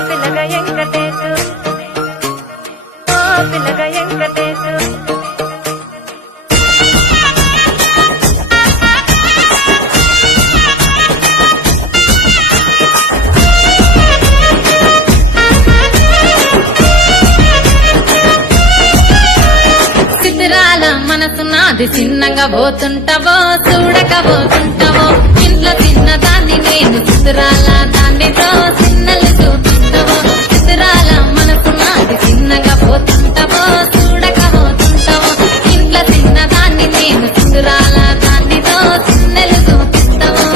పిల్లగా వెంకటేశు పిల్లగా వెంకటేశు చిత్రాల మనసు నాది చిన్నగా పోతుంటావో చూడకపోతుంటావో ఇంట్లో చిన్నదాన్ని నేను చిత్రాల దానితో చిన్నలు చూపిస్తావో చిత్రాల మనసు నాది చిన్నగా పోతుంటావో చూడకపోతుంటావో ఇంట్లో చిన్నదాన్ని నేను చిత్రాల దానితో చిన్నలు చూపిస్తావో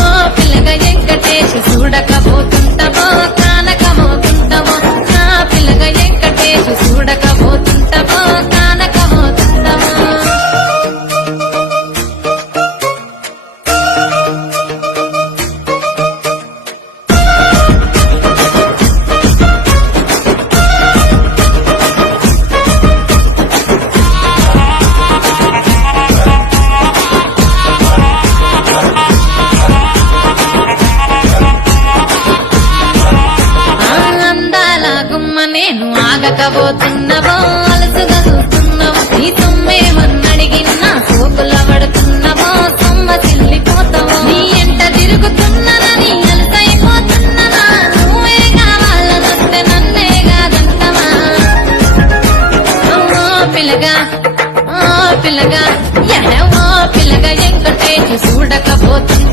ఓ పిల్లగా వెంకటేశ్ చూడకపోతుంటావో కానకపోతుంటావో నా పిల్లగా వెంకటేశ్ చూడకపోతుంటావో కానకపోతుంటావో అందాల గుమ్మ నేను ఆగకపోతున్నావో అలసుగా చూస్తున్నావో నీ సొమ్మేమన్నడిగినా సోకుల పడుతున్నావో సొమ్మ చెల్లిపోతావో నీ ఎంట తిరుగుతున్నానని అలసైపోతున్నావా నువ్వే కావాలనొస్తే నన్నే కాదంటావా ఓ పిల్లగా ఓ పిల్లగా ఓ పిల్లగా వెంకటేశ్ చూడకపోతున్నా